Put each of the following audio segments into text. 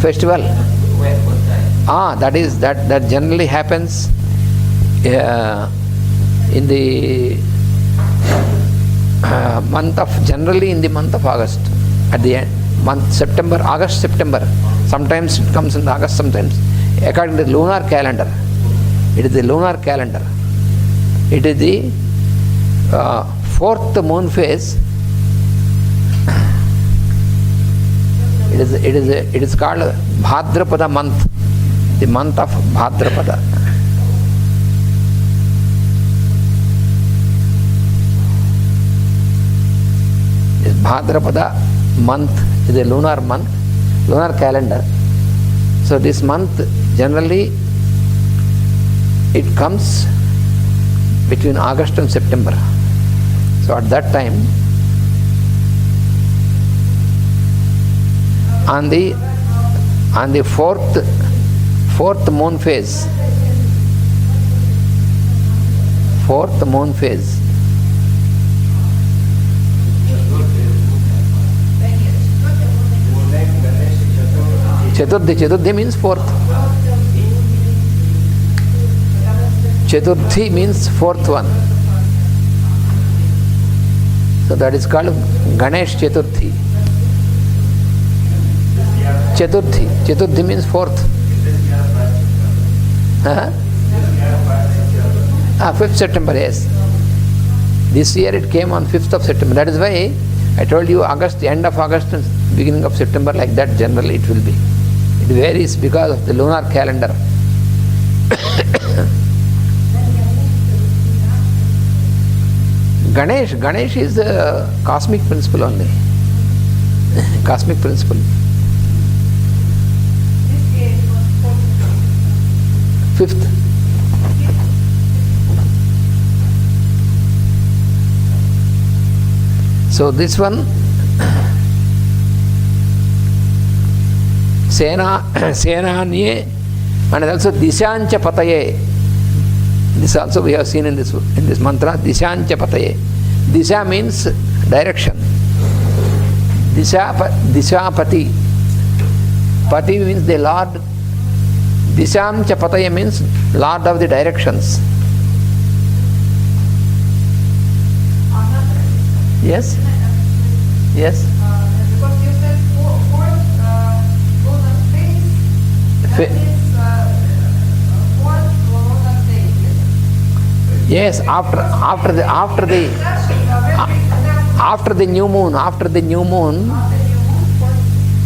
festival. When? What time? That generally happens in the generally in the month of August, at the end month September, August, September. Sometimes it comes in August, sometimes according to the lunar calendar. It is the lunar calendar. It is the fourth moon phase. It is called Bhadrapada month, the month of Bhadrapada. This Bhadrapada month is a lunar month, lunar calendar. So this month generally it comes between August and September. So at that time, on the fourth moon phase, Chaturthi means fourth. Chaturthi means fourth one. So that is called Ganesh Chaturthi. Chaturthi means fourth. 5th September, yes. This year it came on 5th of September. That is why I told you August, end of August and beginning of September, like that generally it will be. It varies because of the lunar calendar. Ganesh is a cosmic principle only. Cosmic principle. Fifth. So this one, Senanye, and also Dishancha Pataye. This also we have seen in this mantra, Dishancha Pataye. Disha means direction. Dishapati. Pati means the Lord. Dishamcha Pataye means Lord of the directions. Yes? Yes? Because you said fourth lunar phase, that means fourth lunar phase. Yes, after the new moon,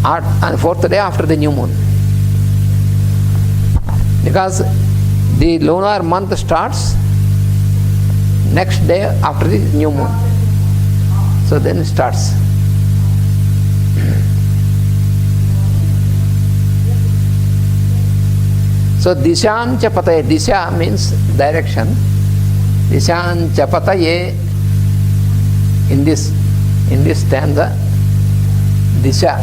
and fourth day after the new moon. Because the lunar month starts next day after the new moon. So then it starts. So Dishancha Pataye, Disha means direction. Dishancha Pataye, in this stanza, Disha.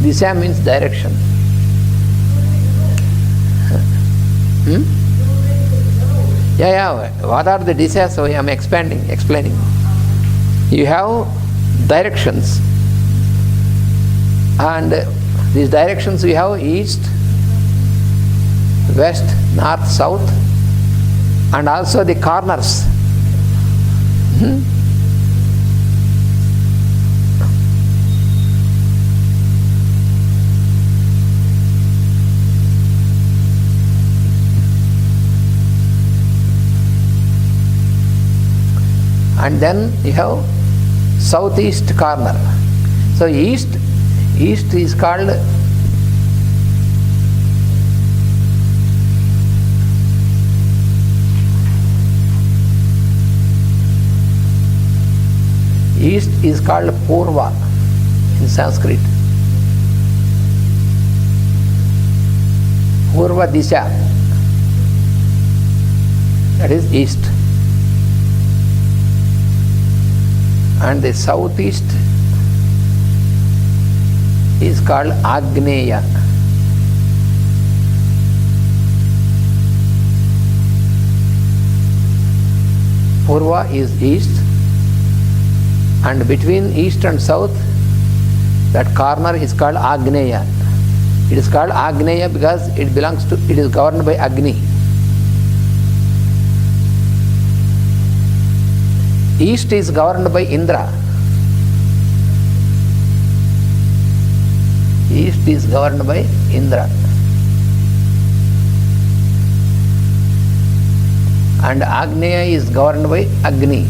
Disha means direction. Yeah. What are the dishas? So I am explaining. You have directions, and these directions we have east, west, north, south, and also the corners. And then you have southeast corner. So east is called Purva in Sanskrit. Purva Disha, that is east. And the southeast is called Agneya. Purva is east, and between east and south That corner is called Agneya. It is called Agneya because it is governed by Agni. East is governed by Indra. East is governed by Indra. And Agneya is governed by Agni.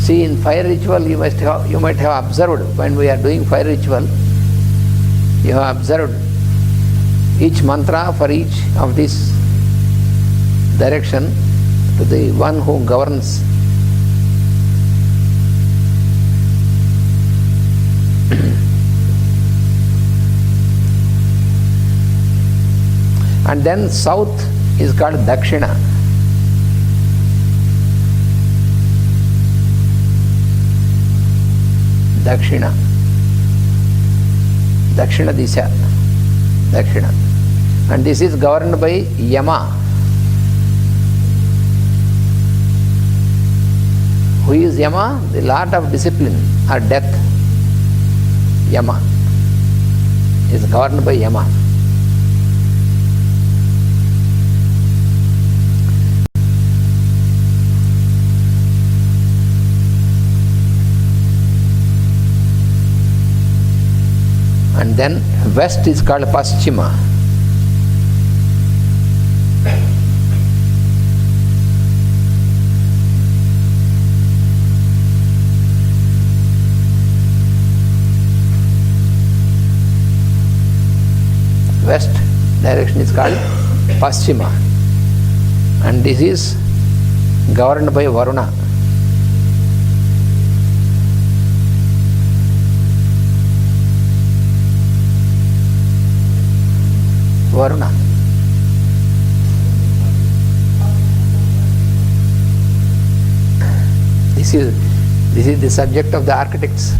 See, in fire ritual you might have observed, when we are doing fire ritual, you have observed each mantra for each of this direction to the one who governs. And then south is called Dakshina. Dakshina. Dakshina Disha. Dakshina. And this is governed by Yama. Who is Yama? The Lord of Discipline or Death. Yama is governed by Yama. And then west is called Paschima. West direction is called Paschima. And this is governed by Varuna. Varuna. This is the subject of the architects.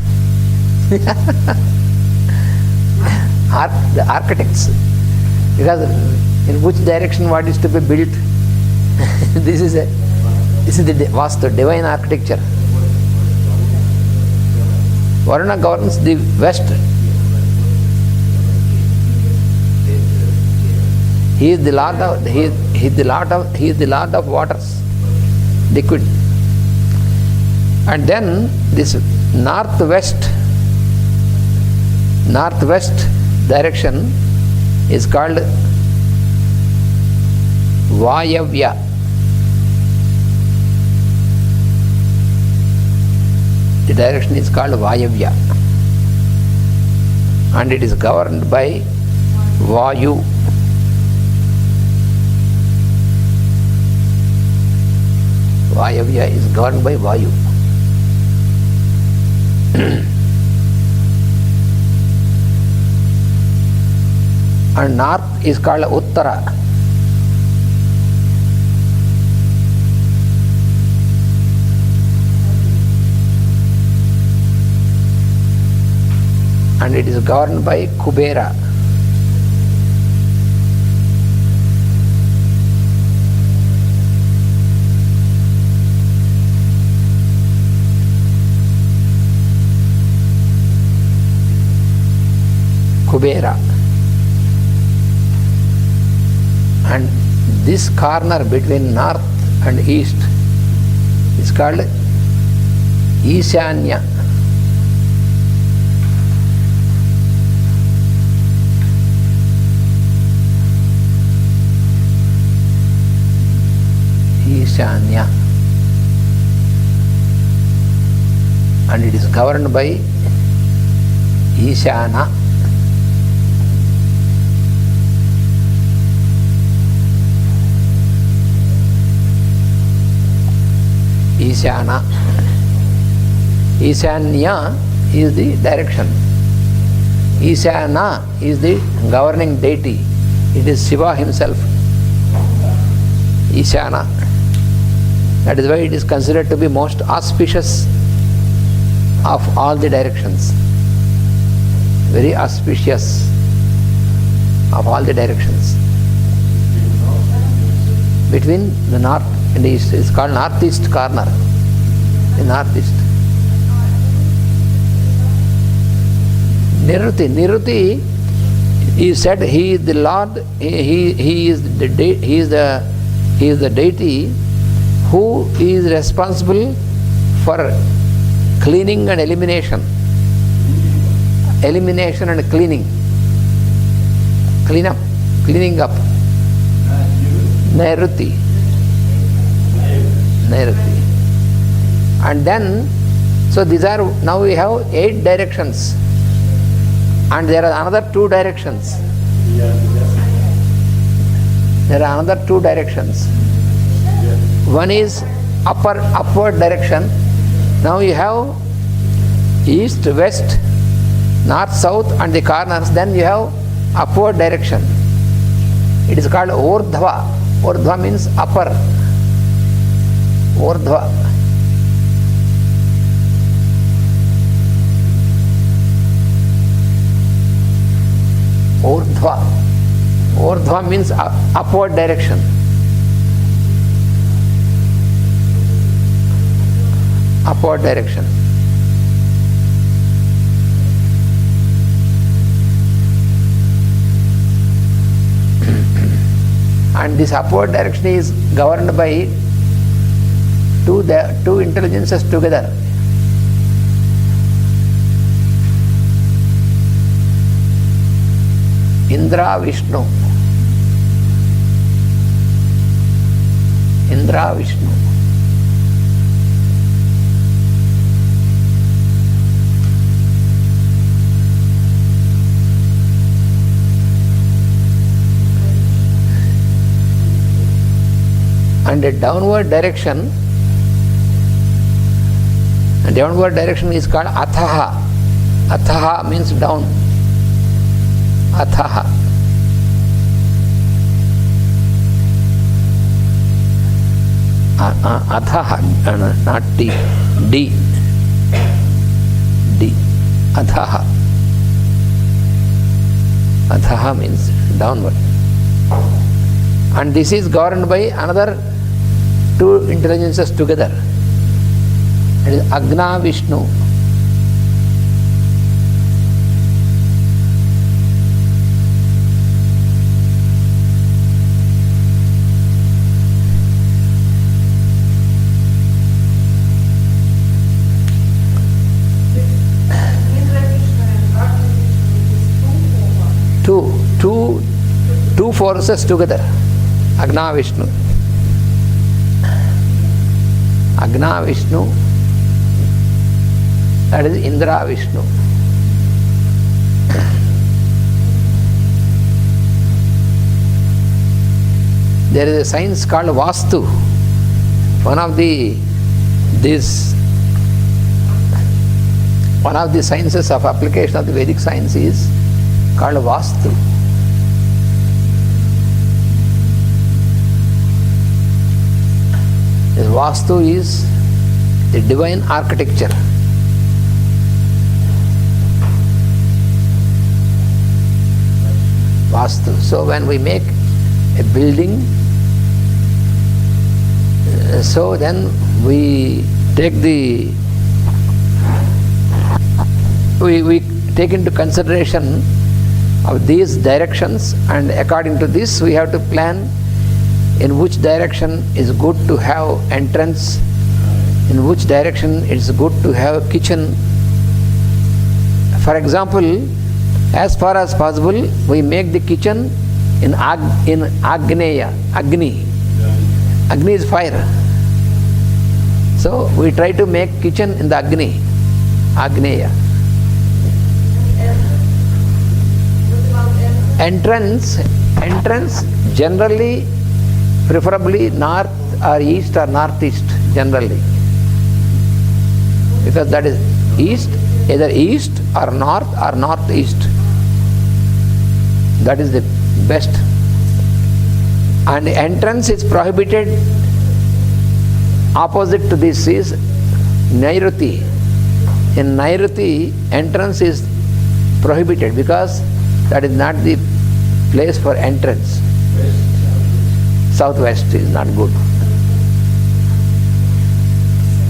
The architects, because in which direction what is to be built. This is the Vastu, divine architecture. Varuna governs the west. He is the Lord of waters, liquid. And then this northwest direction is called Vayavya. The direction is called Vayavya. And it is governed by Vayu. Vayavya is governed by Vayu. And north is called Uttara. And it is governed by Kubera. Kubera. And this corner between north and east is called Ishanya. Ishanya. And it is governed by Ishana. Ishana. Ishanya is the direction. Ishana is the governing deity. It is Shiva himself. Ishana. That is why it is considered to be most auspicious of all the directions. Very auspicious of all the directions. Between the north and east is called northeast corner. The northeast. Niruti, he said he is the Lord, he is the deity who is responsible for cleaning and elimination. Elimination and cleaning. Cleaning up. Nairuti. And then, so these are, now we have 8 directions. And there are another 2 directions. There are another 2 directions. One is upward direction. Now you have east, west, north, south and the corners. Then you have upward direction. It is called Urdhva. Urdhva means upper. Urdhva. Urdhva. Urdhva means upward direction. Upward direction. And this upward direction is governed by two intelligences together. Indra, Vishnu. Indra, Vishnu. And a downward direction is called Athaha. Athaha means down. Athaha. Athaha, not T. D. Athaha. Athaha means downward. And this is governed by another 2 intelligences together. It is Agna, Vishnu. Two forces together. Agna, Vishnu. Agna, Vishnu. That is Indra, Vishnu. There is a science called Vastu. One of the sciences of application of the Vedic science is called Vastu. This Vastu is the divine architecture. Vastu. So when we make a building, so then we take we take into consideration of these directions, and according to this we have to plan in which direction is good to have entrance, in which direction it is good to have a kitchen. For example, as far as possible, we make the kitchen in Agneya, Agni. Agni is fire. So we try to make kitchen in the Agni, Agneya. Entrance generally, preferably north or east or northeast generally, because that is east, either east or northeast. That is the best. And entrance is prohibited. Opposite to this is Nairuti. In Nairuti, entrance is prohibited because that is not the place for entrance. Southwest is not good.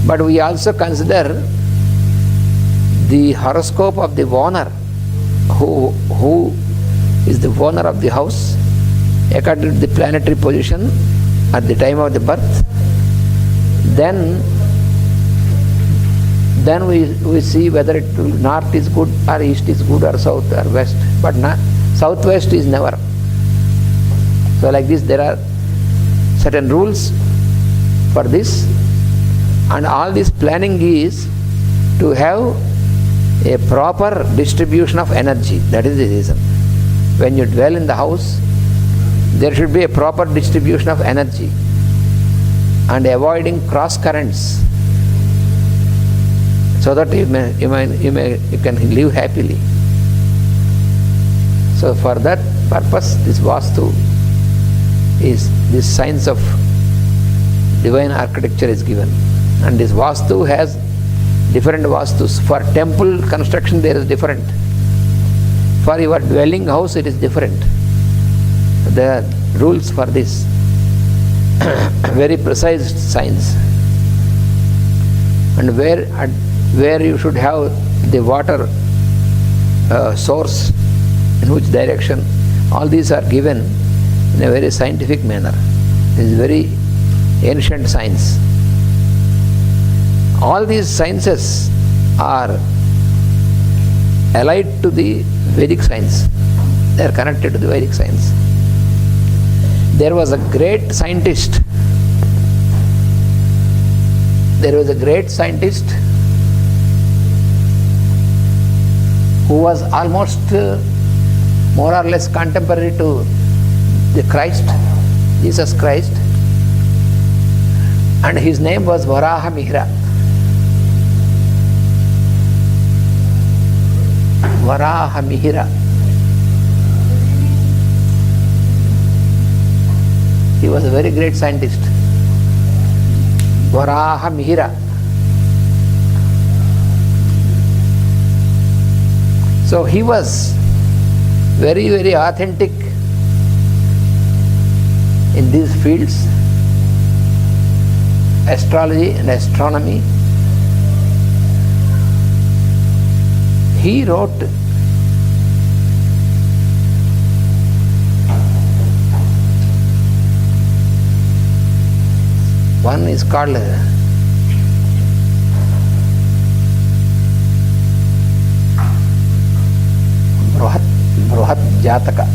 But we also consider the horoscope of the owner who is the owner of the house according to the planetary position at the time of the birth. Then we see whether north is good or east is good or south or west. But southwest is never. So like this, there are certain rules for this, and all this planning is to have a proper distribution of energy. That is the reason. When you dwell in the house, there should be a proper distribution of energy and avoiding cross currents, so that you can live happily. So for that purpose, this Vastu is, this science of divine architecture is given. And this Vastu has different Vastus. For temple construction there is different. For your dwelling house it is different. There are rules for this. Very precise science. And where you should have the water source, in which direction, all these are given in a very scientific manner. It is very ancient science. All these sciences are allied to the Vedic science. They are connected to the Vedic science. There was a great scientist. Who was almost more or less contemporary to the Christ, Jesus Christ, and his name was Varaha Mihira. Varaha Mihira. He was a very great scientist. Varaha Mihira. So he was very, very authentic in these fields, astrology and astronomy. He wrote one is called Bruhat Jataka.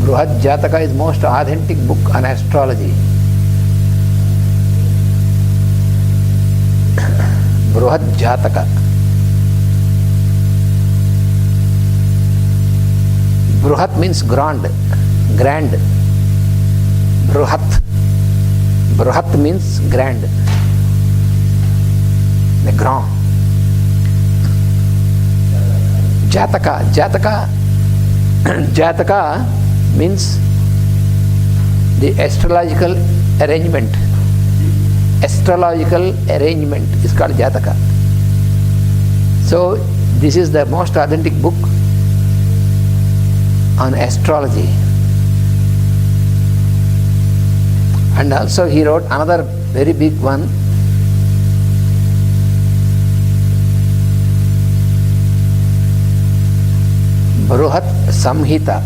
Bruhat Jataka is most authentic book on astrology. Bruhat Jataka. Bruhat means grand. Bruhat means grand. The grand. Jataka means the astrological arrangement. Astrological arrangement is called Jataka. So this is the most authentic book on astrology. And also he wrote another very big one, Bruhat Samhita.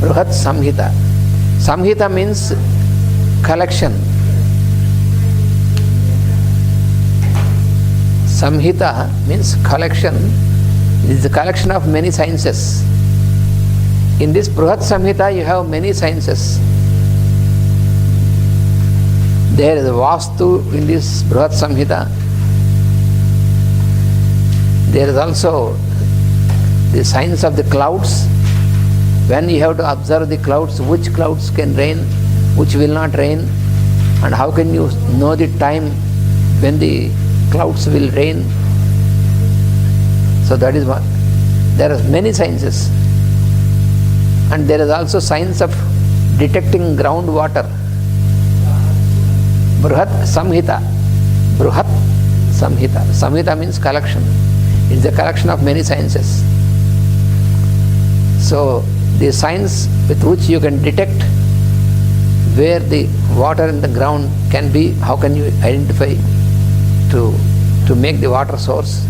Bruhat Samhita. Samhita means collection. Samhita means collection. It is a collection of many sciences. In this Bruhat Samhita you have many sciences. There is a Vastu in this Bruhat Samhita. There is also the science of the clouds. When you have to observe the clouds, which clouds can rain, which will not rain, and how can you know the time when the clouds will rain. So that is one. There are many sciences. And there is also science of detecting groundwater. Bruhat Samhita. Bruhat Samhita. Samhita means collection. It is a collection of many sciences. So the science with which you can detect where the water in the ground can be, how can you identify to make the water source.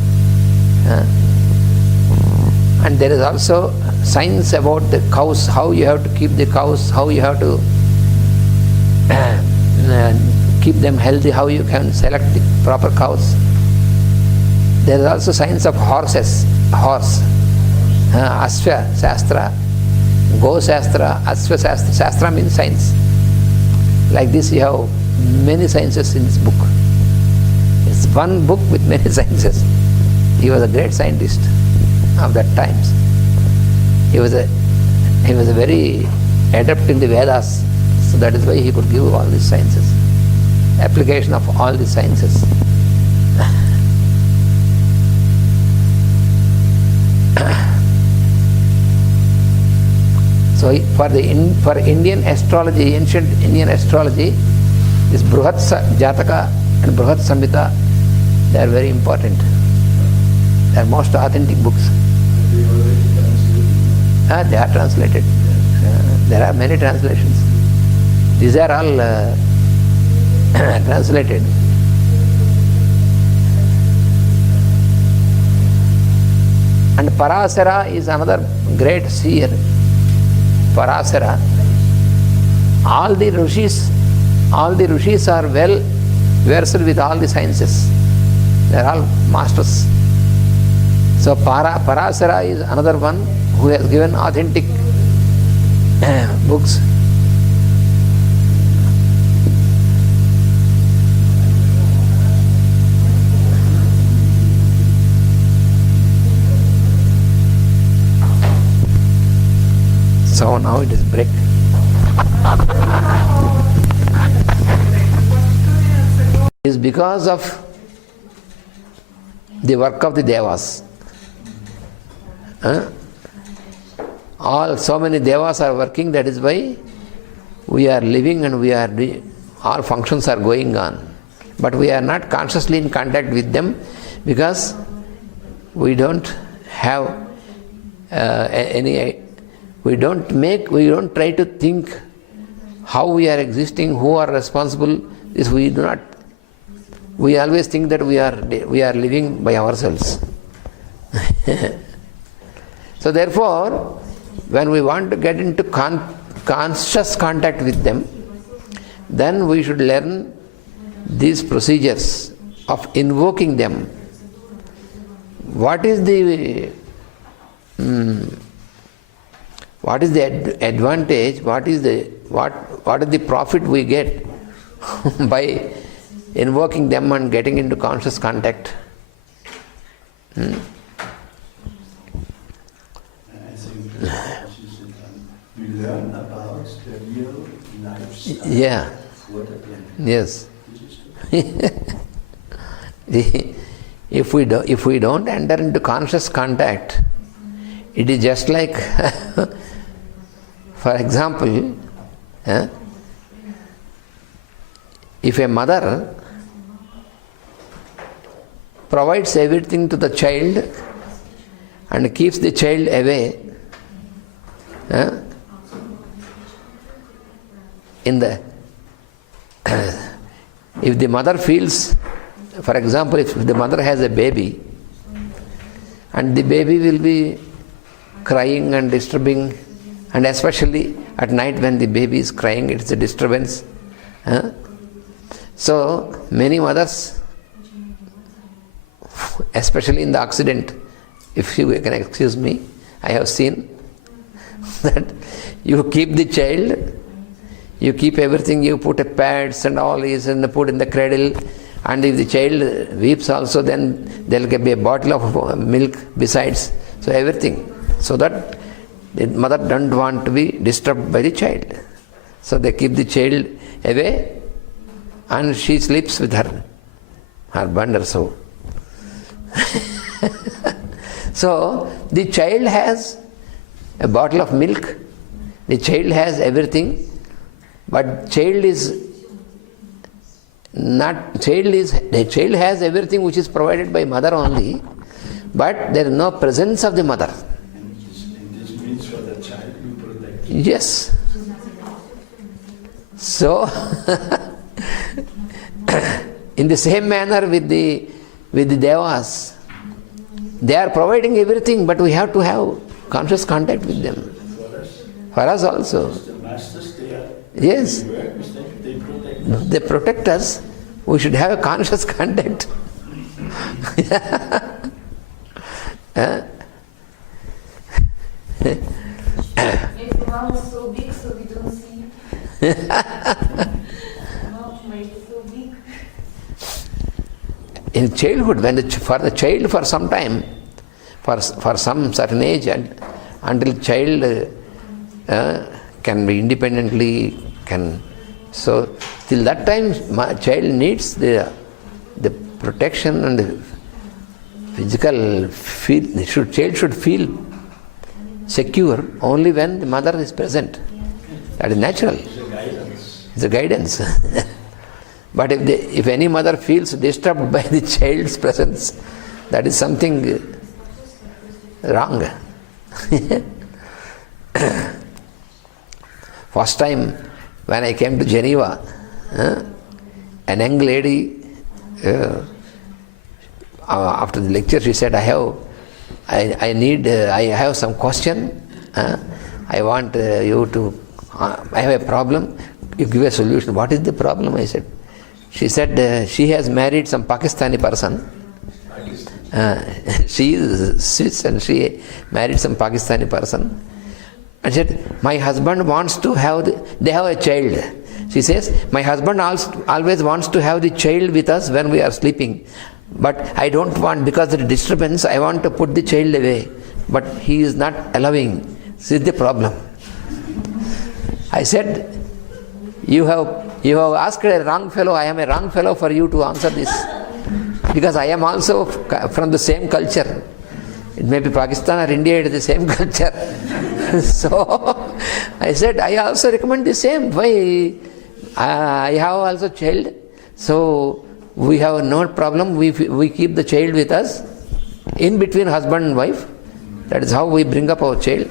And there is also science about the cows, how you have to keep the cows, how you have to keep them healthy, how you can select the proper cows. There is also science of horse, Asva Shastra, Go Shastra, Asva Shastra. Shastra means science. Like this you have many sciences in this book. It's one book with many sciences. He was a great scientist of that times. He was a very adept in the Vedas, so that is why he could give all these sciences, application of all these sciences. So for Indian astrology, ancient Indian astrology, this Bruhat Jataka and Bruhat Samhita, they are very important. They are most authentic books. They are translated. There are many translations. These are all translated. And Parasara is another great seer. Parasara. All the rishis are well versed with all the sciences. They are all masters. So Parasara is another one who has given authentic books. So now it is break. It is because of the work of the Devas. So many Devas are working, that is why we are living and all functions are going on. But we are not consciously in contact with them because we don't have we don't try to think how we are existing, who are responsible. This we do not. We always think that we are living by ourselves. So therefore, when we want to get into conscious contact with them, then we should learn these procedures of invoking them. What is the advantage? What is the profit we get by invoking them and getting into conscious contact? We learn about the real lifestyle. Yeah. Yes. If we don't enter into conscious contact, it is just like, for example, if a mother provides everything to the child and keeps the child away, if the mother feels, for example, if the mother has a baby and the baby will be crying and disturbing, and especially at night when the baby is crying, it's a disturbance. So many mothers, especially in the Occident, if you can excuse me, I have seen that you keep the child, you keep everything, you put a pads and all this and put in the cradle, and if the child weeps also, then there will be a bottle of milk besides. So everything, so that the mother doesn't want to be disturbed by the child. So they keep the child away and she sleeps with her bund or so. So the child has a bottle of milk, the child has everything, but the child has everything which is provided by mother only, but there is no presence of the mother. And this means for the child, we Yes. So, in the same manner with the devas, they are providing everything, but we have to have conscious contact with them. For us also. The masters, they are. Yes. We work with them, they protect No, us. they protect us. We should have a conscious contact. Huh? Maybe the mouth is so big so we don't see. Mouth might be so big. In childhood, when for the child for some time, for some certain age, and until child can be independently, so till that time, child needs the protection and the physical feel. Child should feel secure only when the mother is present. That is natural. It's a guidance. But if any mother feels disturbed by the child's presence, that is something wrong. First time when I came to Geneva, an young lady, after the lecture, she said, I have some question. I want you to, I have a problem. You give a solution. What is the problem? I said. She said she has married some Pakistani person. She is Swiss and she married some Pakistani person. And she said, my husband wants to have, they have a child. She says, my husband always wants to have the child with us when we are sleeping. But I don't want, because of the disturbance, I want to put the child away. But he is not allowing. This is the problem. I said, you have asked a wrong fellow. I am a wrong fellow for you to answer this. Because I am also from the same culture. It may be Pakistan or India, it is the same culture. So, I said, I also recommend the same. Why? I have also child. So, we have no problem. We keep the child with us in between husband and wife. That is how we bring up our child.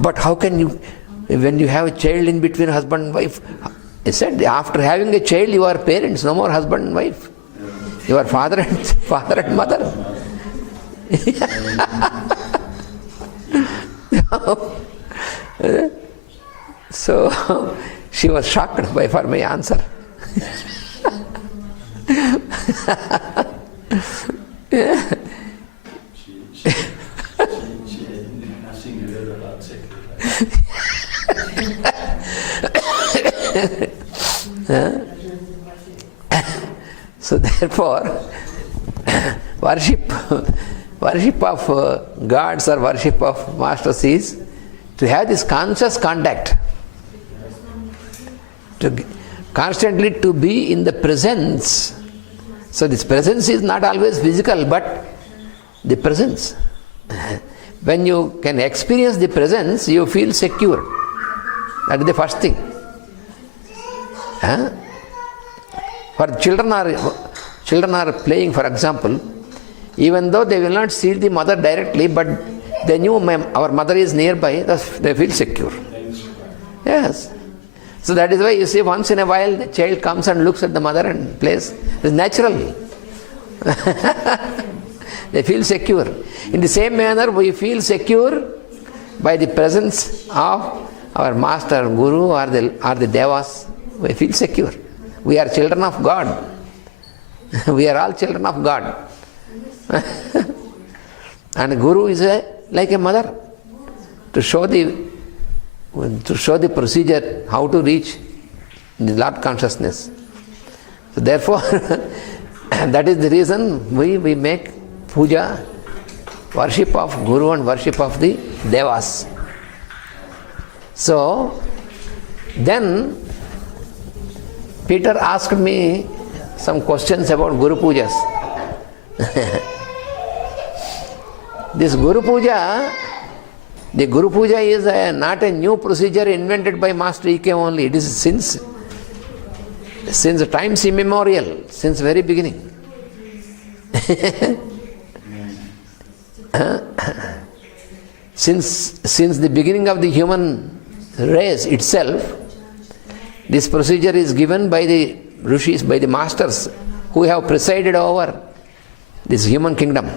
But how can you, when you have a child in between husband and wife? I said, after having a child, you are parents, no more husband and wife. You are father and mother. So she was shocked for my answer. She had nothing to do about So therefore, worship of gods or worship of masters is to have this conscious contact, to constantly to be in the presence. So this presence is not always physical, but the presence. When you can experience the presence, you feel secure. That is the first thing. For children are playing, for example, even though they will not see the mother directly, but they knew our mother is nearby, they feel secure. Yes. So that is why you see once in a while the child comes and looks at the mother and plays. It's natural. They feel secure. In the same manner, we feel secure by the presence of our master, guru, or the devas. We feel secure. We are children of God. We are all children of God. And guru is like a mother to show the procedure how to reach the Lord consciousness. So therefore, that is the reason we make puja, worship of guru and worship of the devas. So then Peter asked me some questions about Guru Pujas. This Guru Puja, the Guru Puja is not a new procedure invented by Master E.K. only. It is since times immemorial, since very beginning. Since the beginning of the human race itself, this procedure is given by the rishis, by the masters who have presided over this human kingdom.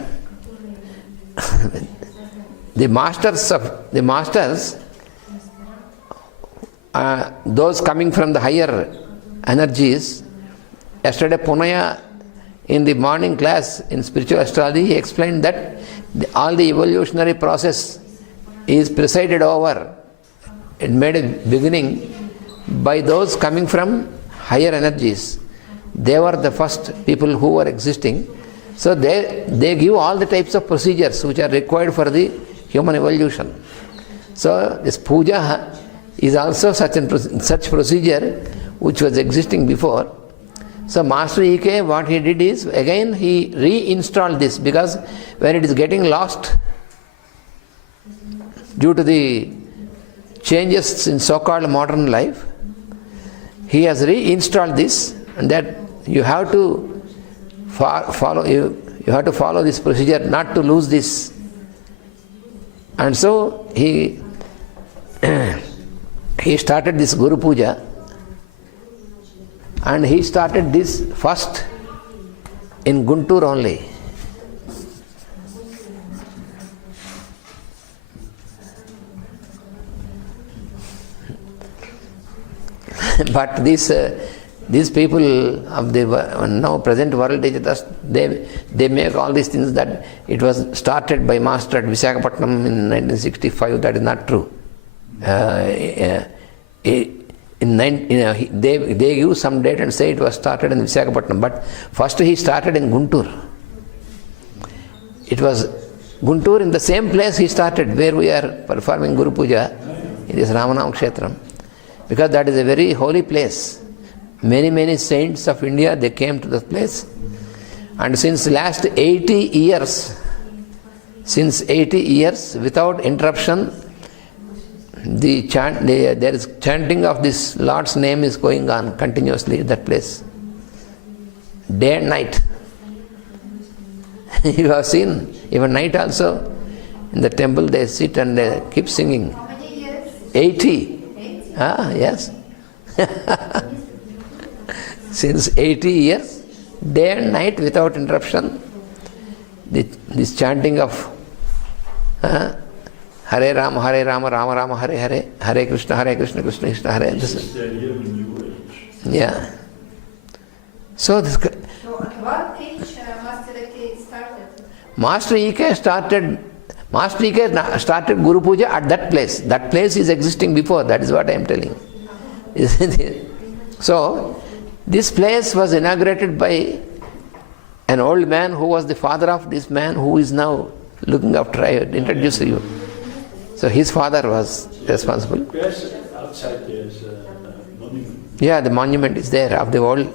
The masters, those coming from the higher energies. Yesterday Punaya, in the morning class in spiritual astrology, he explained that all the evolutionary process is presided over. It made a beginning by those coming from higher energies. They were the first people who were existing. So they give all the types of procedures which are required for the human evolution. So this puja is also such procedure which was existing before. So Master E.K., what he did is, again he reinstalled this, because when it is getting lost due to the changes in so-called modern life, he has reinstalled this, and that you have to follow this procedure not to lose this. And so he started this Guru Puja, and he started this first in Guntur only. But these people of the now present world, they make all these things that it was started by Master at Visakhapatnam in 1965. That is not true. They give some date and say it was started in Visakhapatnam, but first he started in Guntur. It was Guntur, in the same place he started where we are performing Guru Puja, in this Ramanam Kshetram, because that is a very holy place. Many saints of India, they came to this place, and since last 80 years, without interruption, there is chanting of this Lord's name is going on continuously at that place, day and night. You have seen, even night also, in the temple they sit and they keep singing. How many years? 80. 8? Yes. Since 80 years, day and night without interruption, this chanting of Hare Rama, Rama Rama, Hare Hare, Hare Krishna, Krishna Krishna, Hare. Yeah. So this. So at what age Master E.K. started? Master E.K. started Guru Puja at that place. That place is existing before. That is what I am telling. So this place was inaugurated by an old man who was the father of this man who is now looking after. I introduced you. So his father was responsible. Outside there's a monument. Yeah, the monument is there of the old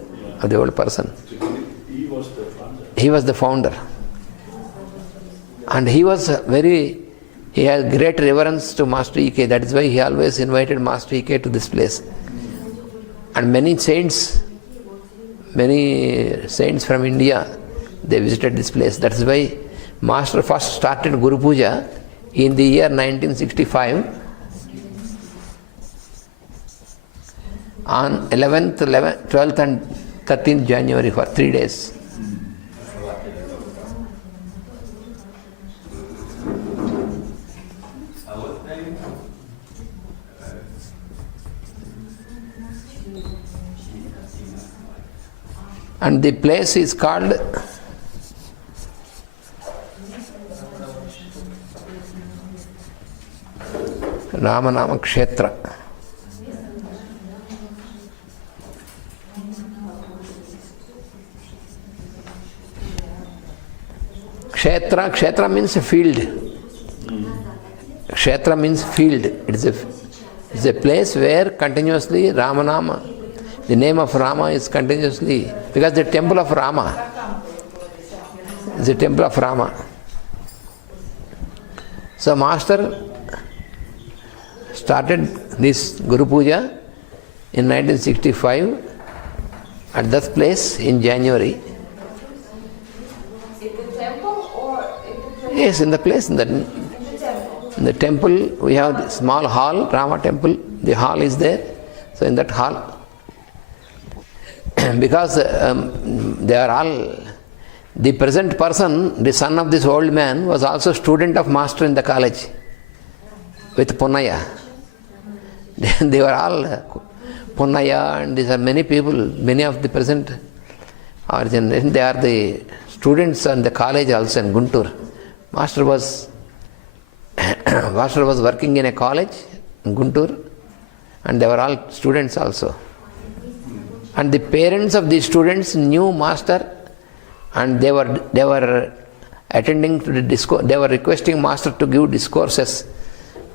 person. He was the founder. He was the founder. And he had great reverence to Master E.K. That is why he always invited Master E.K. to this place. And many saints from India, they visited this place. That is why Master first started Guru Puja in the year 1965 on 11th, 12th and 13th January for 3 days. And the place is called Ramanama Kshetra. Kshetra means a field. Kshetra means field. It's a place where continuously Ramanama, the name of Rama is continuously, because the temple of Rama is the temple of Rama. So Master started this Guru Puja in 1965 at that place in January. In the temple or in the place? Yes, in the place, in the In the temple. temple we have the small hall, Rama temple. The hall is there. So in that hall, because they are all, the present person, the son of this old man, was also student of master in the college with Punnaya. They were all Punnaya, and these are many people, many of the present our generation, they are the students in the college also in Guntur. Master was working in a college in Guntur, and they were all students also. And the parents of the students knew master, and they were attending to the discourse. They were requesting master to give discourses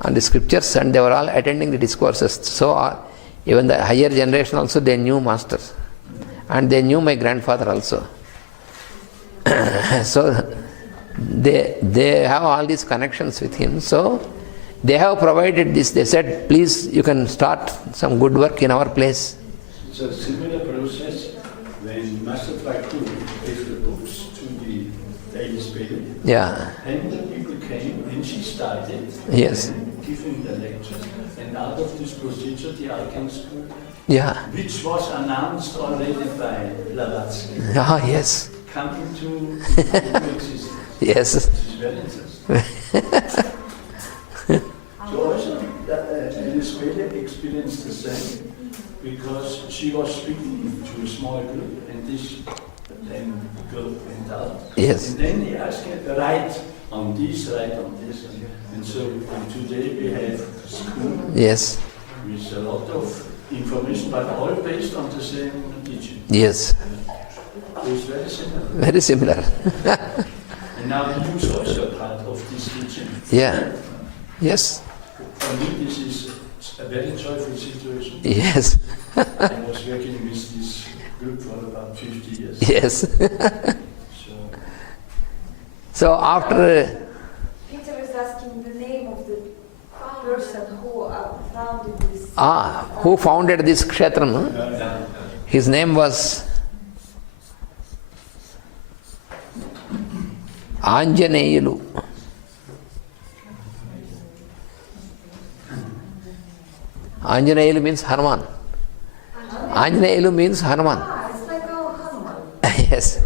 on the scriptures, and they were all attending the discourses. So even the higher generation also, they knew master, and they knew my grandfather also. So they have all these connections with him. So they have provided this. They said, please, you can start some good work in our place. It's a similar process when Master Thakur gave the books to the daily spirit. Yeah. And the people came and she started Yes. giving the lectures. And out of this procedure, the icons grew, Yeah. which was announced already by Blavatsky, Ah, yes. coming to existence. Yes. This is very interesting. So also, Elisabeth experienced the same, because she was speaking to a small group, and this then girl went out. Yes. And then they asked her, write on this, and so today we have a school Yes. with a lot of information, but all based on the same teaching. Yes. So it's very similar. Very similar. And now the use also part of this teaching. Yeah. Yes. For me, this is a very joyful situation. Yes. I was working with this group for about 50 years. Yes. So, So after, Peter is asking the name of the person who founded this. who founded this kshetra? No? His name was Anjaneyulu. Anjaneyulu means Hanuman. Anjaneyulu means Hanuman. It's like our Hanuman. Yes.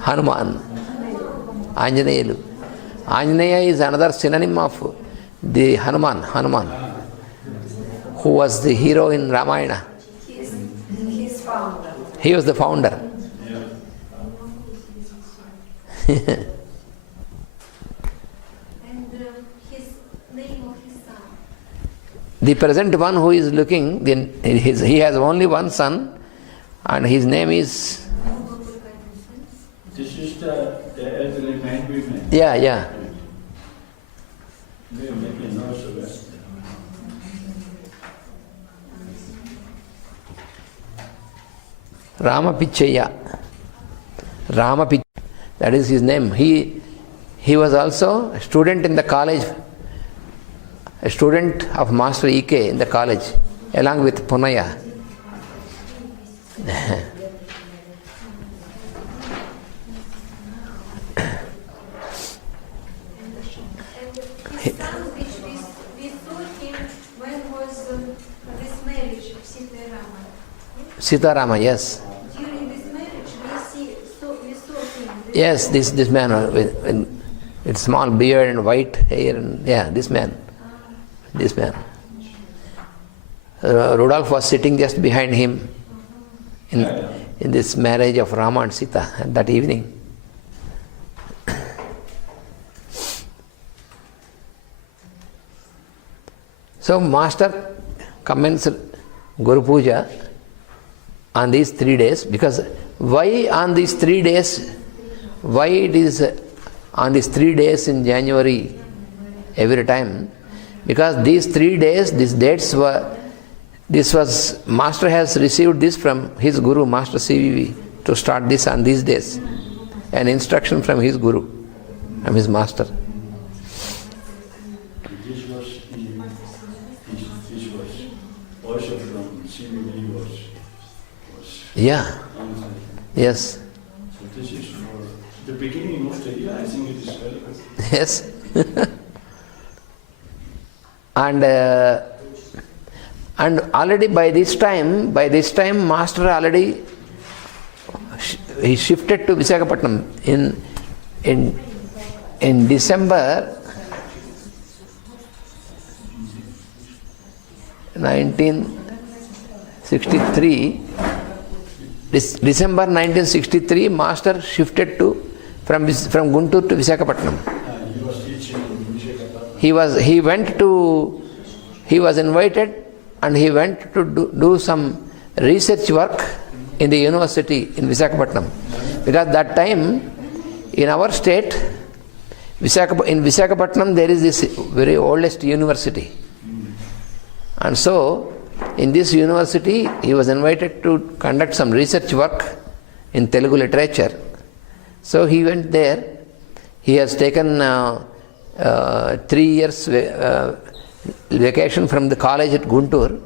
Hanuman. Anjaneyulu. Anjaneya is another synonym of the Hanuman, who was the hero in Ramayana. He's founder. He was the founder. And his name of his son. The present one who is looking, he has only one son, and his name is... this is the elderly man we met. Yeah. Maybe knows the rest. Ramapichaya. Ramapichaya. That is his name. He was also a student in the college, a student of Master E.K. in the college, along with Punaya. And his son, which we saw him when was this marriage of Sita Rama. Sitarama, yes. During this marriage, we saw him. Yes, this man with small beard and white hair, and this man. Rudolph was sitting just behind him in this marriage of Rama and Sita that evening. So Master commenced Guru Puja on these 3 days, because why on these 3 days? Why it is on these 3 days in January every time? Because these 3 days, these dates were, Master has received this from his Guru, Master CVV, to start this on these days. An instruction from his Guru, from his Master. This was also from CVV was Yeah. Ananta. Yes. So this is for the beginning of the year. I think it is very good. Yes. And And already by this time, master already he shifted to Visakhapatnam in December 1963. December 1963, master shifted from Guntur to Visakhapatnam. He was teaching in Visakhapatnam. He was invited and he went to do some research work in the university in Visakhapatnam. Because that time, in our state, in Visakhapatnam there is this very oldest university. And so, in this university, he was invited to conduct some research work in Telugu literature. So he went there. He has taken 3 years vacation from the college at Guntur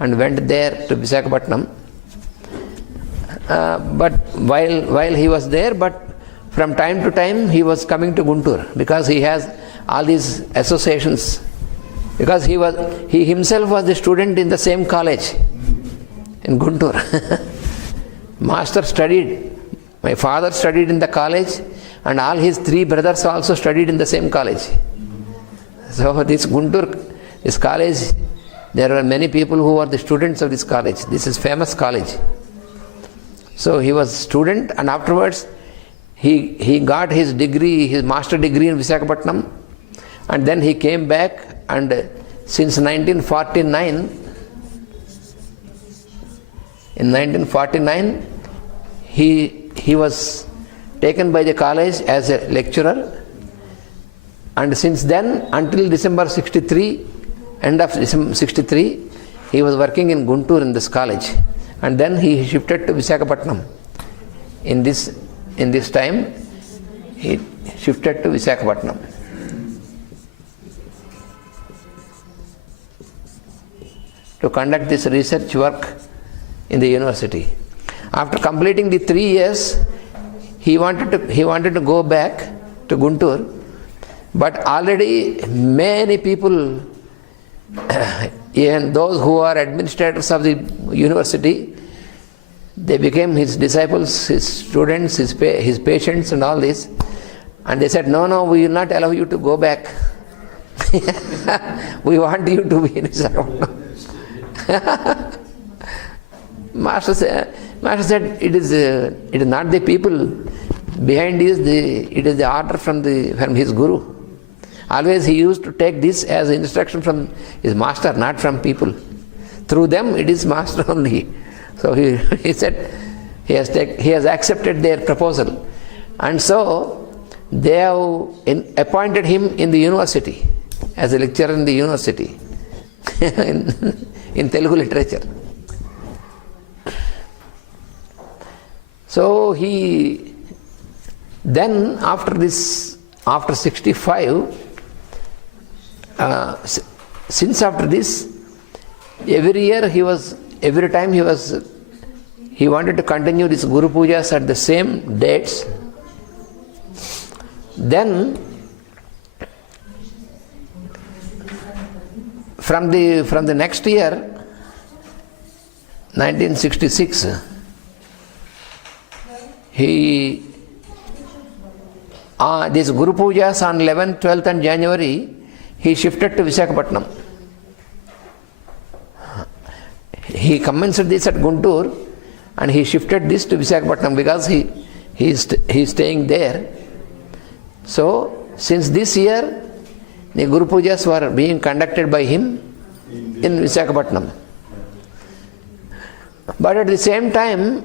and went there to Visakhapatnam. But while he was there, but from time to time he was coming to Guntur because he has all these associations. Because he himself was a student in the same college in Guntur. Master studied. My father studied in the college, and all his 3 brothers also studied in the same college. So this Guntur, this college, there were many people who were the students of this college. This is famous college. So he was student, and afterwards he got his degree, his master degree in Visakhapatnam, and then he came back, and since 1949, he was taken by the college as a lecturer, and since then until December 63, end of December 63, he was working in Guntur in this college, and then he shifted to Visakhapatnam. In this time, he shifted to Visakhapatnam. To conduct this research work in the university. After completing the 3 years, he wanted to go back to Guntur, but already many people, even those who are administrators of the university, they became his disciples, his students, his patients and all this, and they said, no, we will not allow you to go back. We want you to be in Visakhapatnam. Master said, it is not the people. Behind it is the order from his guru. Always he used to take this as instruction from his master, not from people. Through them it is master only. So he said he has accepted their proposal, and so they have appointed him in the university as a lecturer in the university. in Telugu literature. So he then after 65, since after this, every time he wanted to continue this Guru Pujas at the same dates. Then from the next year, 1966, this Guru Pujas on 11th, 12th and January, he shifted to Visakhapatnam. He commenced this at Guntur and he shifted this to Visakhapatnam because he is staying there. So since this year, the Guru Pujas were being conducted by him in Visakhapatnam. But at the same time,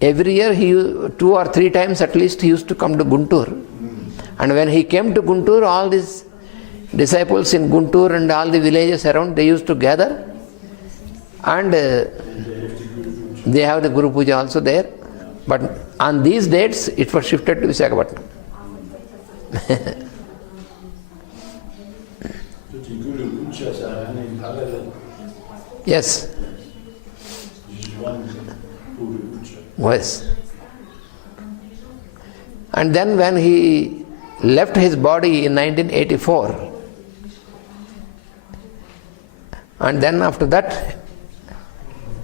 every year 2 or 3 times at least he used to come to Guntur. And when he came to Guntur, all these disciples in Guntur and all the villages around, they used to gather, and they have the Guru Puja also there. But on these dates, it was shifted to Visakhapatnam. Yes. Yes. And then when he left his body in 1984, And then after that,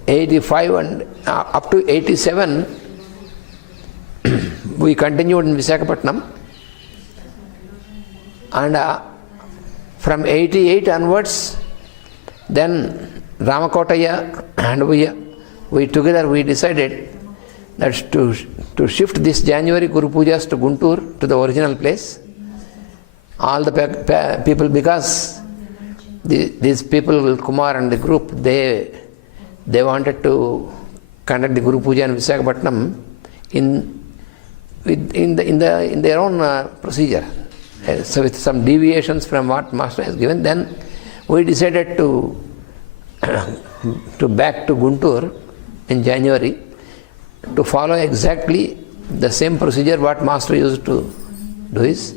85 and up to 87, we continued in Visakhapatnam. And from 88 onwards, then Ramakotaya and we together we decided that to shift this January Guru Pujas to Guntur, to the original place. All the people, because these people, Kumar and the group, they wanted to conduct the Guru Puja in Visakhapatnam in their own procedure. So with some deviations from what Master has given, then we decided to back to Guntur in January to follow exactly the same procedure what Master used to do is.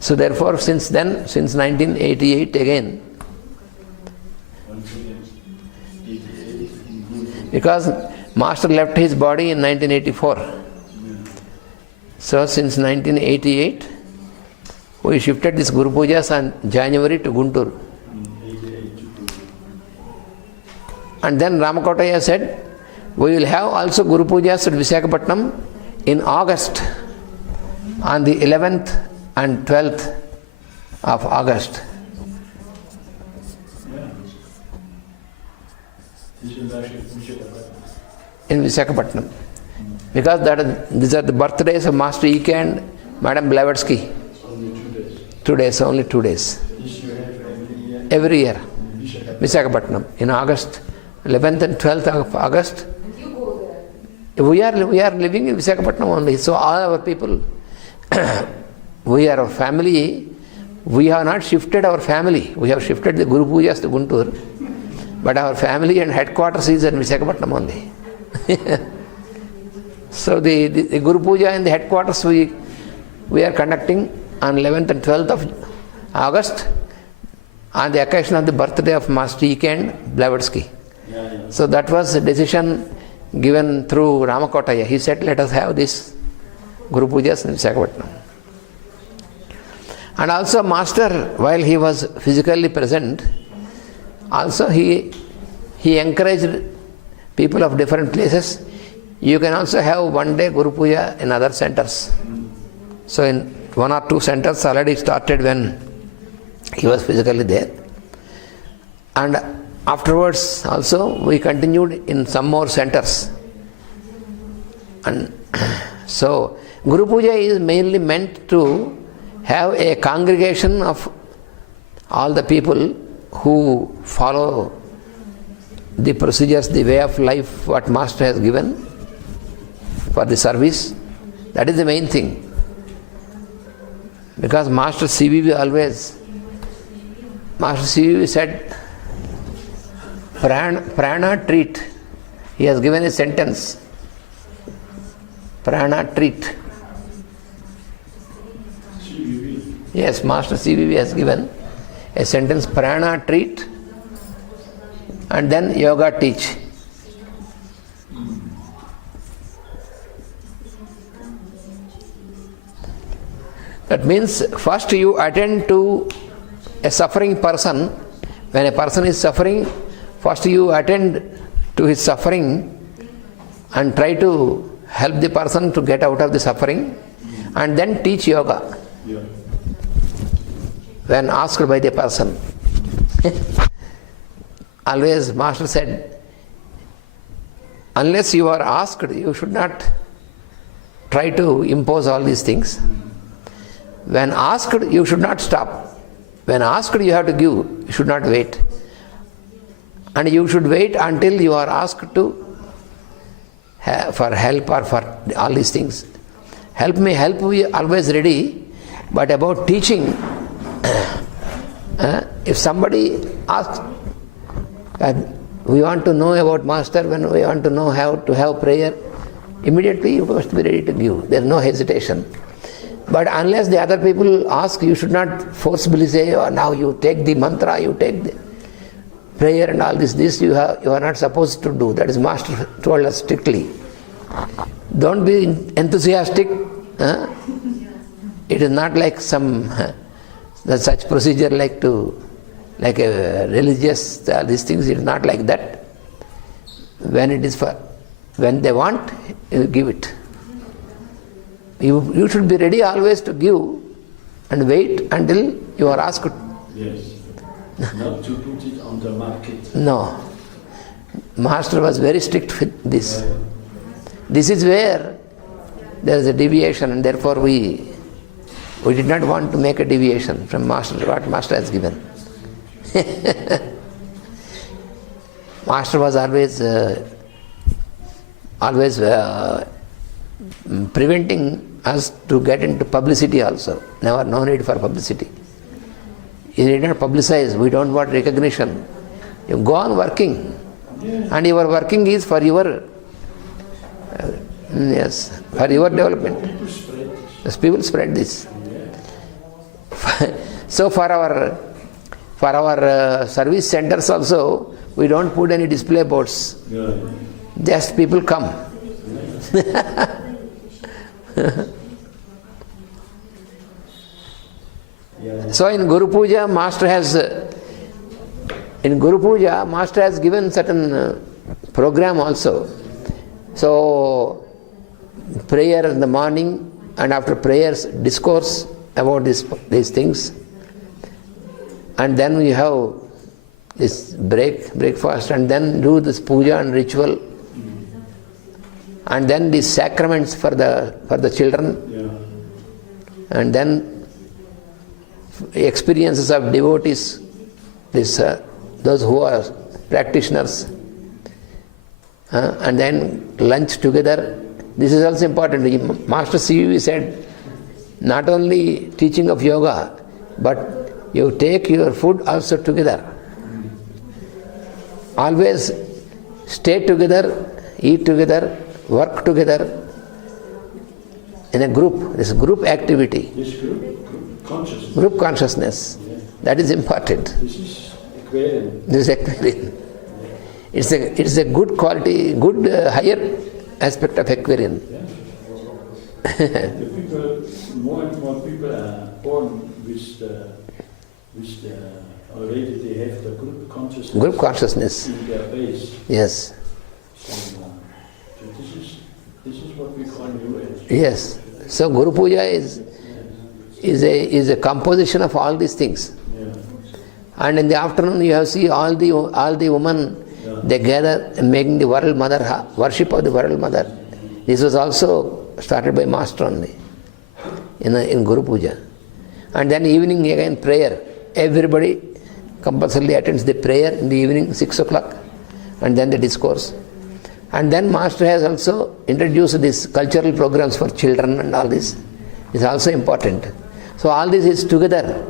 So therefore, since then, since 1988 again, because Master left his body in 1984. So since 1988, we shifted this Guru Pujas on January to Guntur. And then Ramakotaya said, we will have also Guru Pujas at Visakhapatnam in August, on the 11th and 12th of August. In Visakhapatnam. Because these are the birthdays of Master E.K. and Madam Blavatsky. 2 days, only 2 days. Every year. Visakhapatnam. In August, 11th and 12th of August. We are living in Visakhapatnam only. So all our people, we are a family. We have not shifted our family. We have shifted the Guru Pujas to Guntur. But our family and headquarters is in Visakhapatnam only. So the Guru Puja in the headquarters we are conducting on 11th and 12th of August on the occasion of the birthday of Master E.K. and Blavatsky. So that was a decision given through Ramakotaya. He said, let us have this Guru Pujas in Visakhapatnam. And also Master, while he was physically present, also he encouraged people of different places. You can also have one day Guru Puja in other centers. So in 1 or 2 centers already started when he was physically there. And afterwards also we continued in some more centers. And so Guru Puja is mainly meant to have a congregation of all the people who follow the procedures, the way of life what Master has given for the service. That is the main thing. Because Master CVV said, prana treat. He has given a sentence. Prana treat. Yes, Master CVV has given a sentence, prana treat, and then yoga teach. That means first you attend to a suffering person. When a person is suffering, first you attend to his suffering and try to help the person to get out of the suffering, and then teach yoga. When asked by the person. Always Master said, unless you are asked, you should not try to impose all these things. When asked, you should not stop. When asked, you have to give. You should not wait. And you should wait until you are asked to for help or for all these things. Help me, help we always ready. But about teaching, if somebody asks, we want to know about Master, when we want to know how to have prayer, immediately you must be ready to give. There is no hesitation. But unless the other people ask, you should not forcibly say, oh, now you take the mantra, you take the prayer and all this you are not supposed to do. That is Master told us strictly. Don't be enthusiastic. It is not like some such procedure like to like a religious, these things, it's not like that. When it is when they want, you give it. You should be ready always to give and wait until you are asked. Yes. Not to put it on the market. No. Master was very strict with this. This is where there is a deviation, and therefore we did not want to make a deviation from what Master has given. Master was always preventing us to get into publicity also. No need for publicity. You need not publicize. We don't want recognition. You go on working, and your working is for your for your development. Yes, people spread this. So for our service centers also, we don't put any display boards. Just people come. So in Guru Puja, Master has given certain program also. So prayer in the morning, and after prayers discourse about these things, and then we have this breakfast, and then do this puja and ritual, and then these sacraments for the children, and then experiences of devotees, those who are practitioners, and then lunch together. This is also important. Master CVV said, not only teaching of yoga, but you take your food also together. Always stay together, eat together, work together in a group. This group activity. This group consciousness. Group consciousness. That is important. This is Aquarian. This is Aquarian. It's a good quality, good higher aspect of Aquarian. More and more people are born with already they have the group consciousness. Group consciousness. In their base. Yes. So this is what we call New Age. Yes. So Guru Puja is a composition of all these things. Yeah. And in the afternoon you have see all the women, they gather making the world mother, worship of the world mother. This was also started by Master only in Guru Puja. And then evening again prayer. Everybody compulsorily attends the prayer in the evening 6 o'clock, and then the discourse. And then Master has also introduced these cultural programs for children, and all this is also important. So all this is together,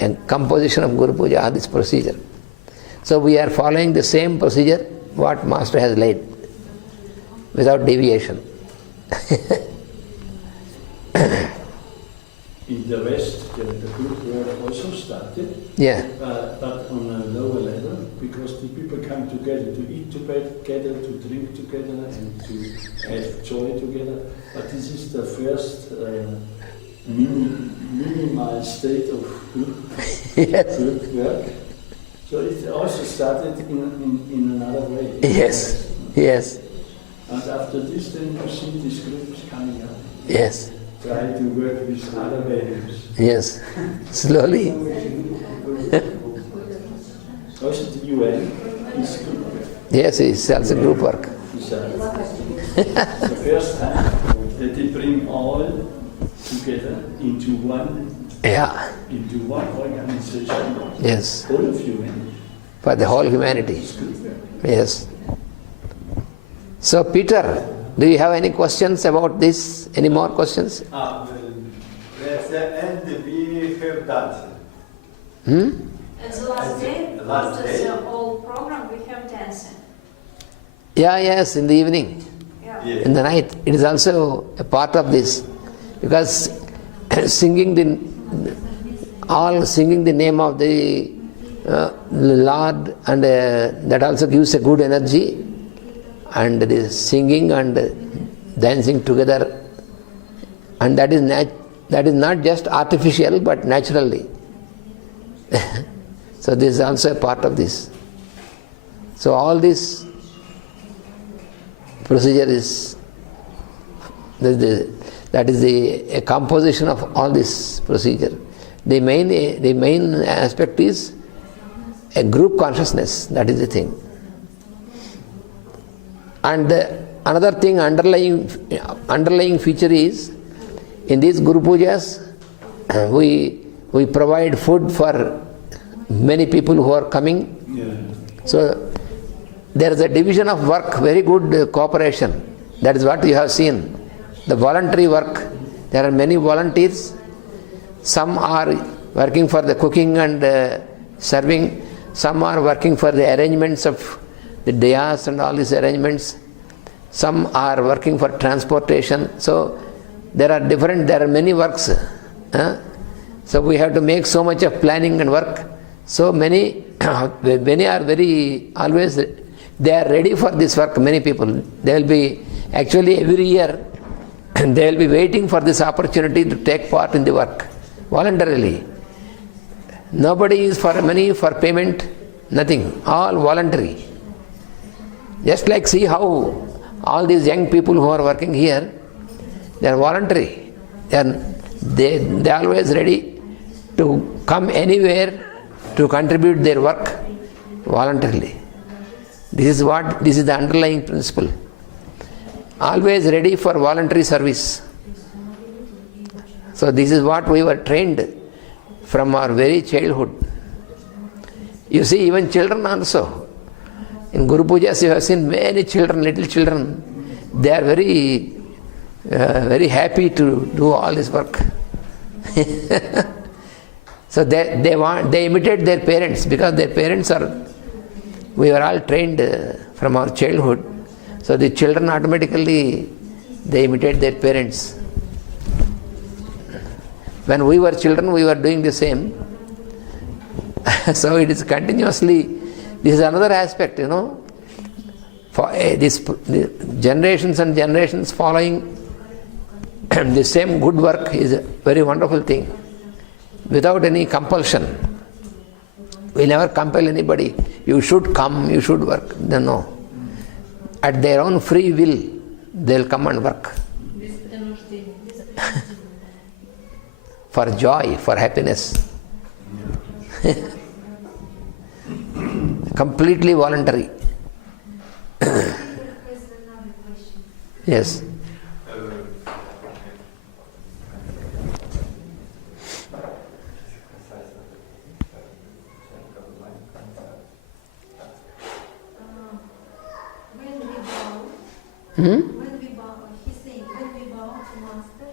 a composition of Guru Puja, all this procedure. So we are following the same procedure what Master has laid, without deviation. In the West, the group work also started, Yeah. but on a lower level, because the people come together to eat together, to drink together, and to have joy together. But this is the first minimal state of group work. So it also started in another way. Yes. Yes. And after this, then you see these groups coming up. Yes. Try to work with other values. Yes. Slowly. Also the UN is group work. Yes, it's also group work. It's the first time that they bring all together into one organization. Yes. All of humanity. For the whole humanity. Yes. So Peter, do you have any questions about this? Any more questions? At the end we have dancing. And the last day, Last after day. the whole program, we have dancing. Yeah, yes, in the evening. Yeah. Yes. In the night. It is also a part of this. Because singing the name of the Lord, and that also gives a good energy. And the singing and dancing together, and that is not just artificial but naturally. So this is also a part of this. So all this procedure is, that is a composition of all this procedure. The main aspect is a group consciousness, that is the thing. And another thing, underlying feature is, in these Guru Pujas, we provide food for many people who are coming. Yeah. So there is a division of work, very good cooperation. That is what you have seen. The voluntary work, there are many volunteers. Some are working for the cooking and serving. Some are working for the arrangements of the dayas and all these arrangements. Some are working for transportation. So there are many works. So we have to make so much of planning and work. So many are always, they are ready for this work, many people. They will be, actually every year, they will be waiting for this opportunity to take part in the work, voluntarily. Nobody is for money, for payment, nothing, all voluntary. Just like see how all these young people who are working here, they are voluntary. They are always ready to come anywhere to contribute their work voluntarily. This is the underlying principle. Always ready for voluntary service. So this is what we were trained from our very childhood. You see, even children also. In Guru Pujas you have seen many children, little children. They are very happy to do all this work. So they imitate their parents, because their parents we were all trained from our childhood. So the children automatically, they imitate their parents. When we were children, we were doing the same. So it is continuously, this is another aspect, for this generations and generations following the same good work is a very wonderful thing, without any compulsion. We never compel anybody, you should come, you should work. No. At their own free will, they will come and work. For joy, for happiness. Completely voluntary. Yes. When we bow, he's saying, when we bow to Master,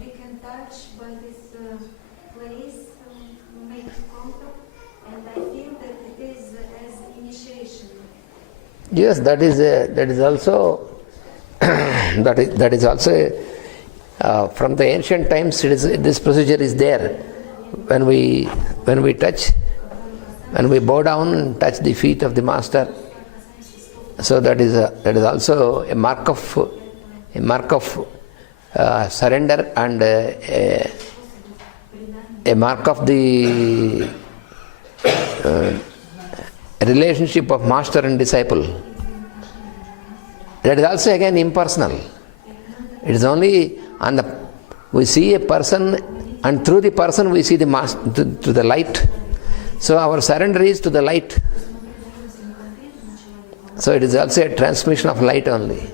we can touch by this place, make contact, and I feel that it is as initiation. Yes, that is also that is also from the ancient times. This procedure is there. When we touch, when we bow down and touch the feet of the Master. So that is also a mark of surrender and a mark of the relationship of master and disciple. That is also again impersonal. It is only we see a person, and through the person we see the master, to the light. So our surrender is to the light. So it is also a transmission of light only.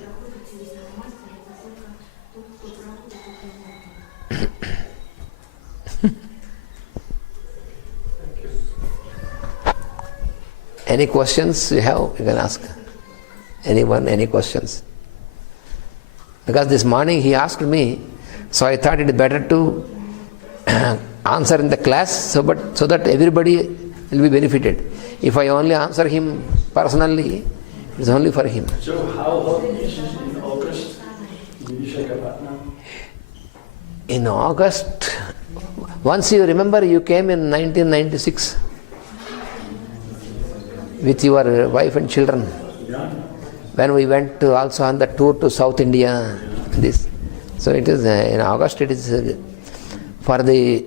Any questions you have, you can ask. Anyone, any questions? Because this morning he asked me, so I thought it is better to answer in the class so that everybody will be benefited. If I only answer him personally, it is only for him. So how is it in August in Visakhapatnam? In August, once you remember, you came in 1996 with your wife and children. Yeah. When we went also on the tour to South India. So it is in August. It is for the